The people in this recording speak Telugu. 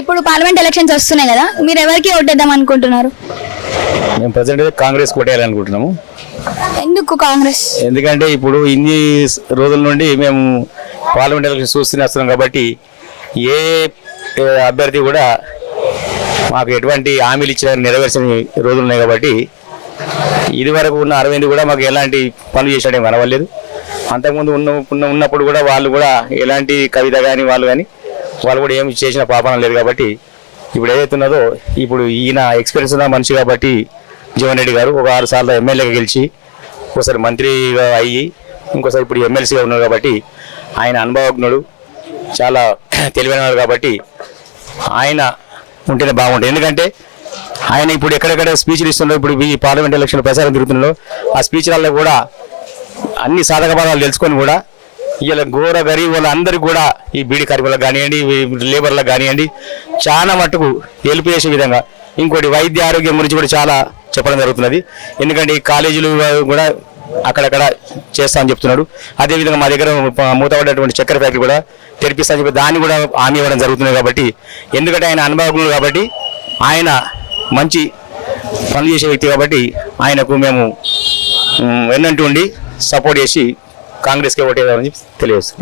ఇప్పుడు పార్లమెంట్ ఎలక్షన్స్ వస్తున్నాయి కదా, మీరు ఎవరికి ఓటేద్దాం అనుకుంటున్నారు? మేము ప్రజెంట్ కాంగ్రెస్ కొట్టేయాలనుకుంటున్నాము. ఎందుకు కాంగ్రెస్? ఎందుకంటే ఇప్పుడు ఇన్ని రోజుల నుండి మేము పార్లమెంట్ ఎలక్షన్ చూస్తూనే వస్తున్నాం కాబట్టి ఏ అభ్యర్థి కూడా మాకు ఎటువంటి హామీలు ఇచ్చిన నెరవేర్చని రోజులు ఉన్నాయి కాబట్టి ఇదివరకు ఉన్న అరవింద్ కూడా మాకు ఎలాంటి పనులు చేసాడే కనవలేదు. అంతకుముందు ఉన్నప్పుడు కూడా వాళ్ళు కూడా ఎలాంటి కవిత కానీ వాళ్ళు కూడా ఏమి చేసిన పాపనం లేదు కాబట్టి ఇప్పుడు ఏదైతే ఉన్నదో ఇప్పుడు ఈయన ఎక్స్పీరియన్స్ ఉన్న మనిషి కాబట్టి జీవన్ రెడ్డి గారు ఒక 6 సార్లు ఎమ్మెల్యేగా గెలిచి ఒకసారి మంత్రిగా అయ్యి ఇంకోసారి ఇప్పుడు ఎమ్మెల్సీగా ఉన్నారు కాబట్టి ఆయన అనుభవజ్ఞుడు, చాలా తెలివైనవాడు కాబట్టి ఆయన ఉంటేనే బాగుంటుంది. ఎందుకంటే ఆయన ఇప్పుడు ఎక్కడెక్కడ స్పీచ్లు ఇస్తున్నారు, ఇప్పుడు ఈ పార్లమెంట్ ఎలక్షన్ ప్రచారం తిరుగుతున్నారో ఆ స్పీచ్లలో కూడా అన్ని సాధక బాధాలు తెలుసుకొని కూడా ఇలా ఘోర గరీబ్ వాళ్ళందరికీ కూడా ఈ బీడీ కార్మికులకు కానివ్వండి, లేబర్లకు కానివ్వండి చాలా మట్టుకు హెల్ప్ చేసే విధంగా, ఇంకోటి వైద్య ఆరోగ్యం గురించి కూడా చాలా చెప్పడం జరుగుతున్నది. ఎందుకంటే ఈ కాలేజీలు కూడా అక్కడక్కడ చేస్తామని చెప్తున్నాడు. అదేవిధంగా మా దగ్గర మూతపడ్డటువంటి చక్కెర ఫ్యాక్టరీ కూడా తెరిపిస్తామని చెప్పి దాన్ని కూడా హామీ ఇవ్వడం జరుగుతుంది. కాబట్టి ఎందుకంటే ఆయన అనుభవజ్ఞుడు కాబట్టి ఆయన మంచి పనులు చేసే వ్యక్తి కాబట్టి ఆయనకు మేము వెన్నంటి ఉండి సపోర్ట్ చేసి కాంగ్రెస్కి ఓటేద్దామని తెలియజేస్తున్నాం.